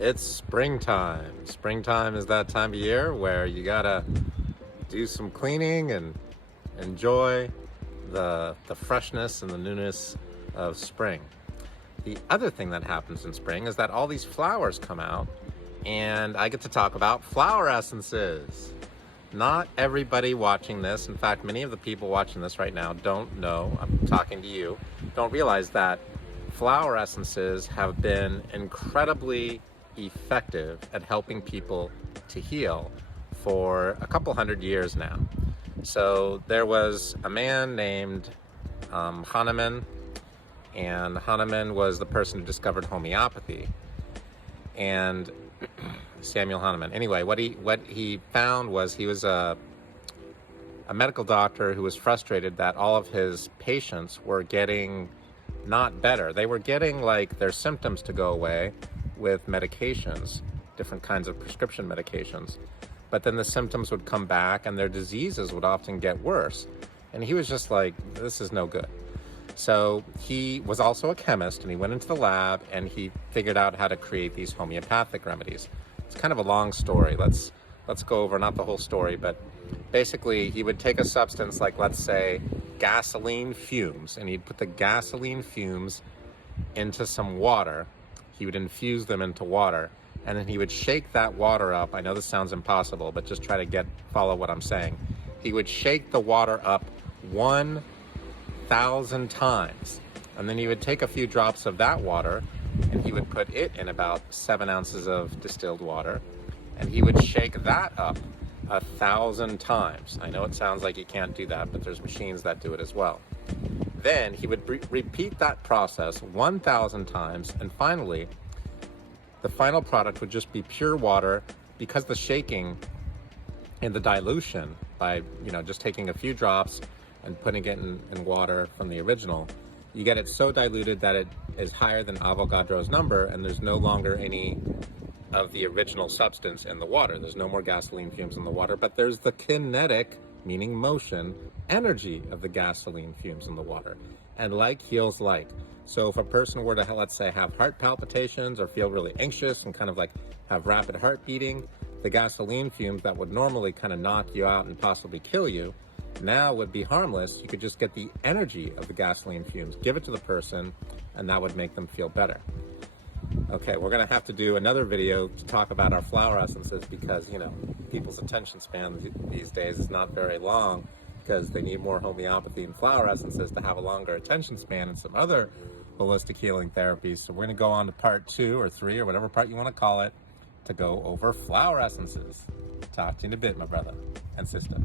It's springtime. Springtime is that time of year where you gotta do some cleaning and enjoy the freshness and the newness of spring. The other thing that happens in spring is that all these flowers come out, and I get to talk about flower essences. Not everybody watching this, in fact, many of the people watching this right now don't know, I'm talking to you, don't realize that flower essences have been incredibly effective at helping people to heal for a couple hundred years now. So there was a man named Hahnemann, and Hahnemann was the person who discovered homeopathy. And Samuel Hahnemann. Anyway, what he found was he was a medical doctor who was frustrated that all of his patients were getting not better. They were getting like their symptoms to go away with medications, different kinds of prescription medications. But then the symptoms would come back and their diseases would often get worse. And he was just like, this is no good. So he was also a chemist, and he went into the lab and he figured out how to create these homeopathic remedies. It's kind of a long story. Let's go over, not the whole story, but basically he would take a substance like, let's say, gasoline fumes, and he'd put the gasoline fumes into some water. He would infuse them into water, and then he would shake that water up. I know this sounds impossible, but just try to follow what I'm saying. He would shake the water up 1,000 times, and then he would take a few drops of that water and he would put it in about 7 ounces of distilled water, and he would shake that up 1,000 times. I know it sounds like you can't do that, but there's machines that do it as well. Then he would repeat that process 1,000 times, and finally the final product would just be pure water, because the shaking and the dilution by just taking a few drops and putting it in water from the original, you get it so diluted that it is higher than Avogadro's number, and there's no longer any of the original substance in the water. There's no more gasoline fumes in the water, but there's the kinetic, meaning motion, energy of the gasoline fumes in the water. And like heals like. So if a person were to, let's say, have heart palpitations or feel really anxious and kind of like have rapid heart beating, the gasoline fumes that would normally kind of knock you out and possibly kill you now would be harmless. You could just get the energy of the gasoline fumes, give it to the person, and that would make them feel better. Okay, we're gonna have to do another video to talk about our flower essences, because people's attention span these days is not very long, because they need more homeopathy and flower essences to have a longer attention span and some other holistic healing therapies. So we're gonna go on to part 2 or 3 or whatever part you want to call it, to go over flower essences. Talk to you in a bit, my brother and sister.